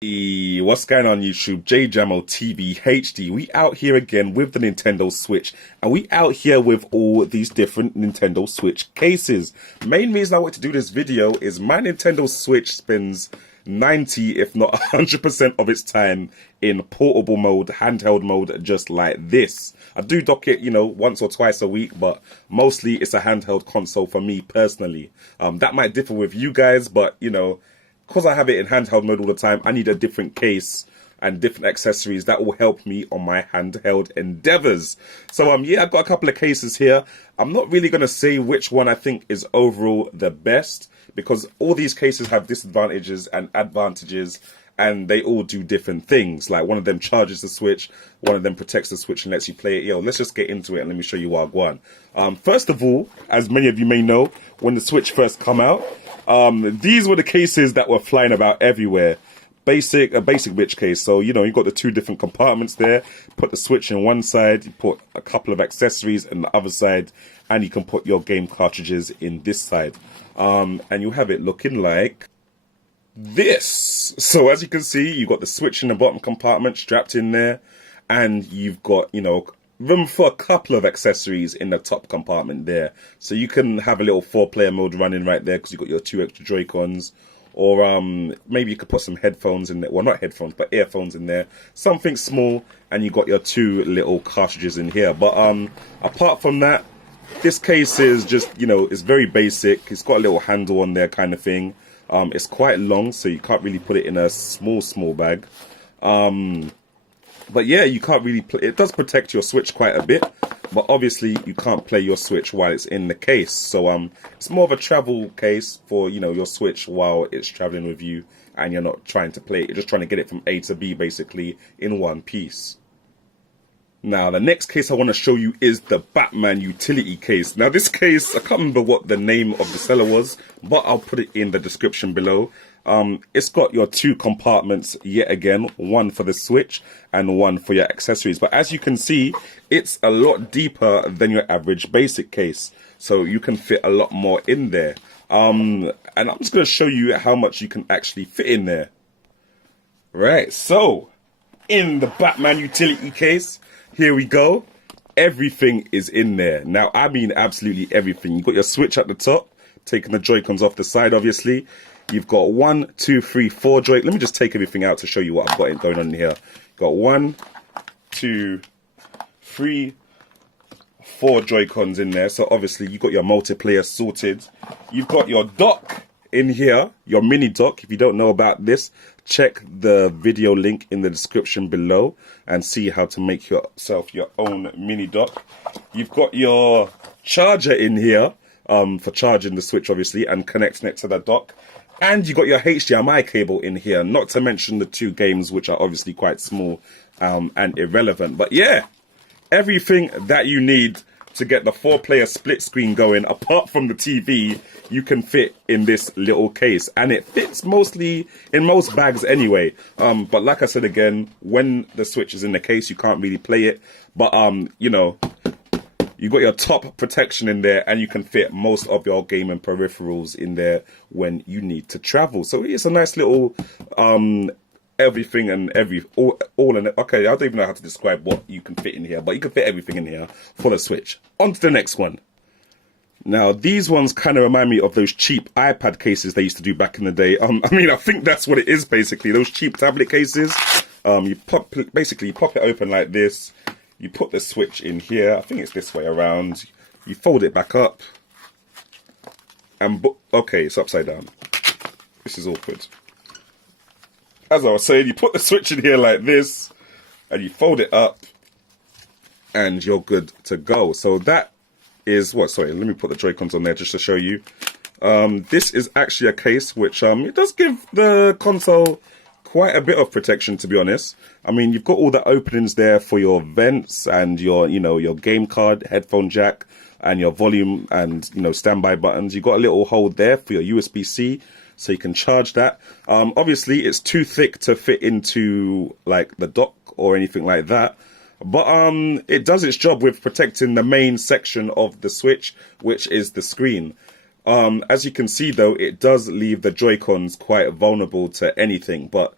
What's going on YouTube? Jamo TV HD. We out here again with the Nintendo Switch, and we out here with all these different Nintendo Switch cases. Main reason I want to do this video is my Nintendo Switch spends 90 if not 100% of its time in portable mode, handheld mode, just like this. I do dock it, once or twice a week, but mostly it's a handheld console for me personally. That might differ with you guys, but because I have it in handheld mode all the time, I need a different case and different accessories that will help me on my handheld endeavors. So yeah, I've got a couple of cases here. I'm not really going to say which one I think is overall the best, because all these cases have disadvantages and advantages, and they all do different things. Like, one of them charges the Switch, one of them protects the Switch and lets you play it. Let's just get into it and let me show you what I want. First of all, as many of you may know, when the Switch first come out, these were the cases that were flying about everywhere. A basic bitch case. So, you've got the two different compartments there. Put the Switch in one side, you put a couple of accessories in the other side, and you can put your game cartridges in this side. And you have it looking like this. So as you can see, you've got the Switch in the bottom compartment strapped in there, and you've got, room for a couple of accessories in the top compartment there. So you can have a little 4-player mode running right there because you've got your 2 extra Joy-Cons. Or maybe you could put some headphones in there. Well, not headphones, but earphones in there. Something small, and you got your 2 little cartridges in here. But apart from that, this case is just, it's very basic. It's got a little handle on there kind of thing. It's quite long, so you can't really put it in a small bag. But yeah, you can't really play. It does protect your Switch quite a bit, but obviously you can't play your Switch while it's in the case. So it's more of a travel case for, your Switch while it's traveling with you, and you're not trying to play it. You're just trying to get it from A to B basically in one piece. Now, the next case I want to show you is the Batman utility case. Now, this case, I can't remember what the name of the seller was, but I'll put it in the description below. It's got your 2 compartments yet again, one for the Switch and one for your accessories. But as you can see, it's a lot deeper than your average basic case. So you can fit a lot more in there. And I'm just going to show you how much you can actually fit in there. Right, so in the Batman utility case, here we go. Everything is in there. Now, I mean absolutely everything. You've got your Switch at the top, taking the Joy-Cons off the side, obviously. You've got 1, 2, 3, 4 Joy. Let me just take everything out to show you what I've got going on here. Got 1, 2, 3, 4 Joy-Cons in there. So obviously you've got your multiplayer sorted. You've got your dock in here, your mini dock. If you don't know about this, check the video link in the description below and see how to make yourself your own mini dock. You've got your charger in here for charging the Switch, obviously, and connecting it to the dock. And you got your HDMI cable in here, not to mention the 2 games, which are obviously quite small and irrelevant. But yeah, everything that you need to get the 4-player split screen going, apart from the TV, you can fit in this little case. And it fits mostly in most bags anyway. But like I said again, when the Switch is in the case, you can't really play it. But, you got your top protection in there, and you can fit most of your gaming peripherals in there when you need to travel. So it's a nice little everything and all in it. Okay, I don't even know how to describe what you can fit in here, but you can fit everything in here for the Switch. On to the next one. Now, these ones kind of remind me of those cheap iPad cases they used to do back in the day. I think that's what it is basically. Those cheap tablet cases. You pop it open like this. You put the Switch in here. I think it's this way around. You fold it back up. And, okay, it's upside down. This is awkward. As I was saying, you put the Switch in here like this. And you fold it up. And you're good to go. So that is what? Sorry, let me put the Joy-Cons on there just to show you. This is actually a case which it does give the console quite a bit of protection, to be honest. I mean, you've got all the openings there for your vents and your, your game card, headphone jack, and your volume and, standby buttons. You've got a little hole there for your USB-C, so you can charge that. Obviously, it's too thick to fit into, like, the dock or anything like that. But it does its job with protecting the main section of the Switch, which is the screen. As you can see, though, it does leave the Joy-Cons quite vulnerable to anything. But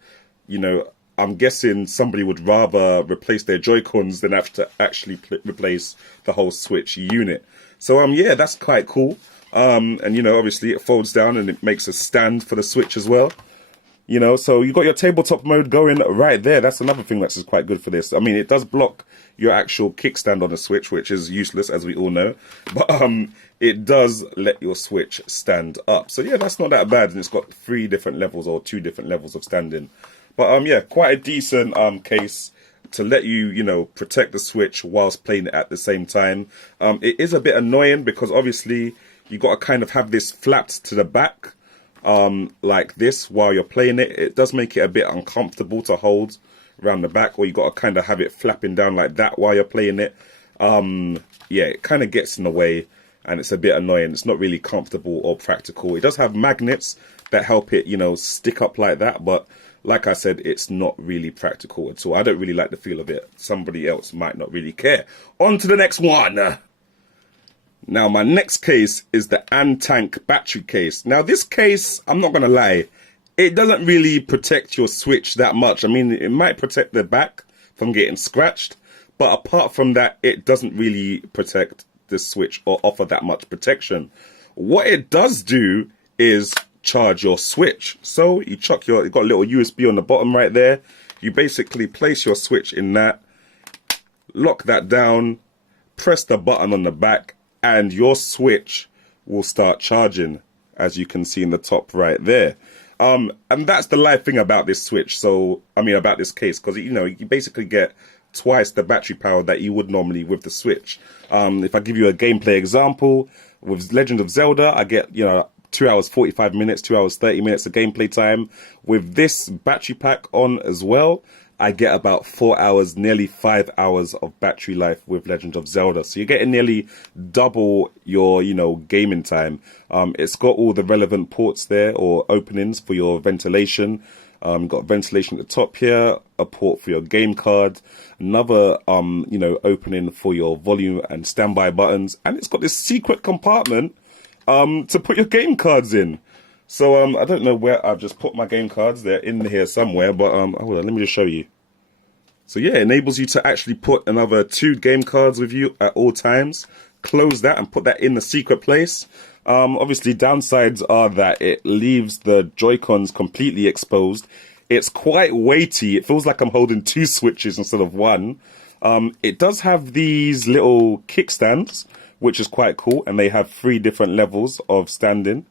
you know, I'm guessing somebody would rather replace their Joy-Cons than have to actually replace the whole Switch unit. So yeah, that's quite cool. And you know, obviously it folds down and it makes a stand for the Switch as well. You know, so you got your tabletop mode going right there. That's another thing that's quite good for this. I mean, it does block your actual kickstand on the Switch, which is useless, as we all know. But it does let your Switch stand up. So yeah, that's not that bad. And it's got 3 different levels or 2 different levels of standing. But yeah, quite a decent case to let you, you know, protect the Switch whilst playing it at the same time. It is a bit annoying because obviously you got to kind of have this flapped to the back. Like this while you're playing it. It does make it a bit uncomfortable to hold around the back, or you got to kind of have it flapping down like that while you're playing it. Yeah, it kind of gets in the way and it's a bit annoying. It's not really comfortable or practical. It does have magnets that help it, you know, stick up like that, but like I said, it's not really practical at all. I don't really like the feel of it. Somebody else might not really care. On to the next one. Now, my next case is the Antank battery case. Now, this case, I'm not going to lie, it doesn't really protect your Switch that much. I mean, it might protect the back from getting scratched, but apart from that, it doesn't really protect the Switch or offer that much protection. What it does do is charge your Switch. So you chuck you've got a little USB on the bottom right there. You basically place your Switch in that, lock that down, press the button on the back, and your Switch will start charging, as you can see in the top right there. And that's the live thing about this Switch. So, I mean, about this case, because, you know, you basically get twice the battery power that you would normally with the Switch. If I give you a gameplay example, with Legend of Zelda, I get, you know, 2 hours 45 minutes, 2 hours 30 minutes of gameplay time. With this battery pack on as well, I get about 4 hours, nearly 5 hours of battery life with Legend of Zelda. So you're getting nearly double your, you know, gaming time. It's got all the relevant ports there, or openings for your ventilation. Got ventilation at the top here, a port for your game card, another, you know, opening for your volume and standby buttons. And it's got this secret compartment to put your game cards in. So I don't know where I've just put my game cards. They're in here somewhere, but hold on, let me just show you. So yeah, it enables you to actually put another 2 game cards with you at all times. Close that and put that in the secret place. Obviously, downsides are that it leaves the Joy-Cons completely exposed. It's quite weighty. It feels like I'm holding 2 Switches instead of 1. It does have these little kickstands, which is quite cool, and they have 3 different levels of standing.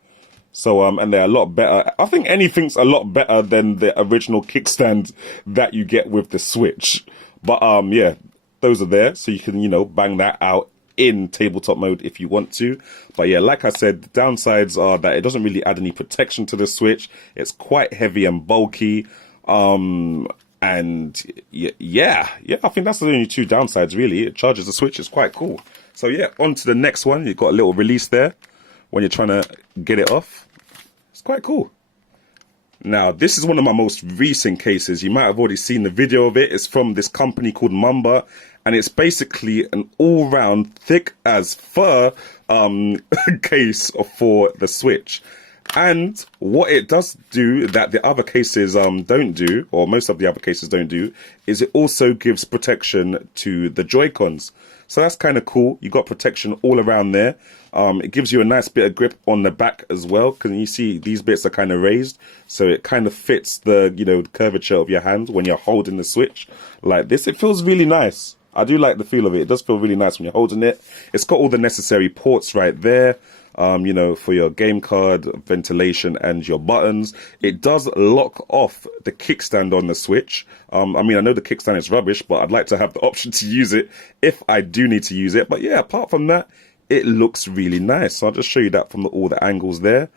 So, and they're a lot better. I think anything's a lot better than the original kickstand that you get with the Switch. But, yeah, those are there. So you can, you know, bang that out in tabletop mode if you want to. But yeah, like I said, the downsides are that it doesn't really add any protection to the Switch. It's quite heavy and bulky. And yeah, I think that's the only 2 downsides, really. It charges the Switch. It's quite cool. So yeah, on to the next one. You've got a little release there when you're trying to get it off. It's quite cool. Now, this is one of my most recent cases. You might have already seen the video of it. It's from this company called Mamba, and it's basically an all-round thick as fur case for the Switch. And what it does do that the other cases don't do, or most of the other cases don't do, is it also gives protection to the Joy-Cons. So that's kind of cool. You got protection all around there. It gives you a nice bit of grip on the back as well, because you see these bits are kind of raised, so it kind of fits the, you know, curvature of your hand when you're holding the Switch like this. It feels really nice. I do like the feel of it. It does feel really nice when you're holding it. It's got all the necessary ports right there. You know, for your game card, ventilation, and your buttons. It does lock off the kickstand on the Switch. I mean, I know the kickstand is rubbish, but I'd like to have the option to use it if I do need to use it. But yeah, apart from that, it looks really nice. So I'll just show you that from all the angles there.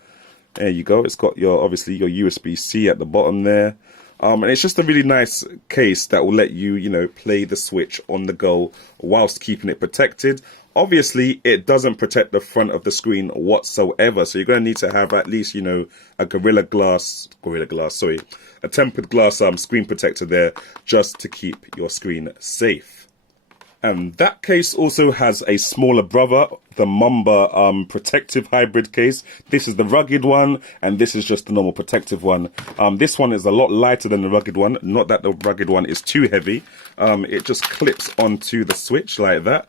There you go. It's got your, obviously, your USB-C at the bottom there. And it's just a really nice case that will let you, you know, play the Switch on the go whilst keeping it protected. Obviously, it doesn't protect the front of the screen whatsoever. So you're going to need to have at least, you know, a tempered glass screen protector there just to keep your screen safe. And that case also has a smaller brother, the Mamba protective hybrid case. This is the rugged one, and this is just the normal protective one. This one is a lot lighter than the rugged one. Not that the rugged one is too heavy. It just clips onto the Switch like that.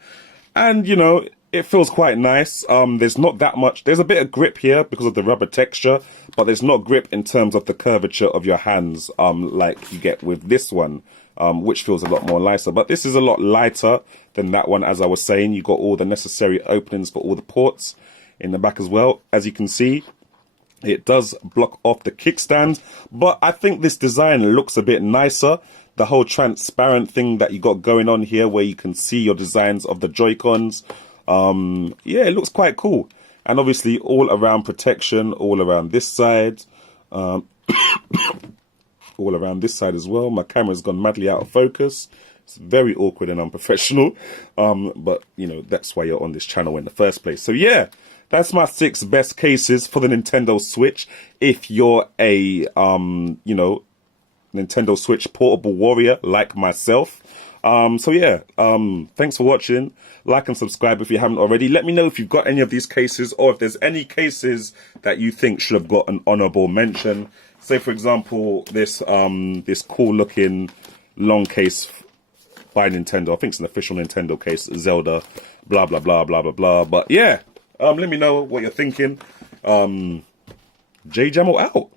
And, you know, it feels quite nice. There's not that much. There's a bit of grip here because of the rubber texture, but there's not grip in terms of the curvature of your hands like you get with this one. Which feels a lot more nicer. But this is a lot lighter than that one, as I was saying. You got all the necessary openings for all the ports in the back as well. As you can see, it does block off the kickstand, but I think this design looks a bit nicer. The whole transparent thing that you got going on here, where you can see your designs of the Joy-Cons. Yeah, it looks quite cool. And obviously all around protection, all around this side. All around this side as well. My camera's gone madly out of focus. It's very awkward and unprofessional. But, you know, that's why you're on this channel in the first place. So, yeah, that's my 6 best cases for the Nintendo Switch. If you're a, you know, Nintendo Switch portable warrior like myself. So, yeah, thanks for watching. Like and subscribe if you haven't already. Let me know if you've got any of these cases, or if there's any cases that you think should have got an honorable mention. Say, for example, this this cool-looking long case by Nintendo. I think it's an official Nintendo case, Zelda, blah, blah, blah, blah, blah, blah. But, yeah, let me know what you're thinking. Jamo out.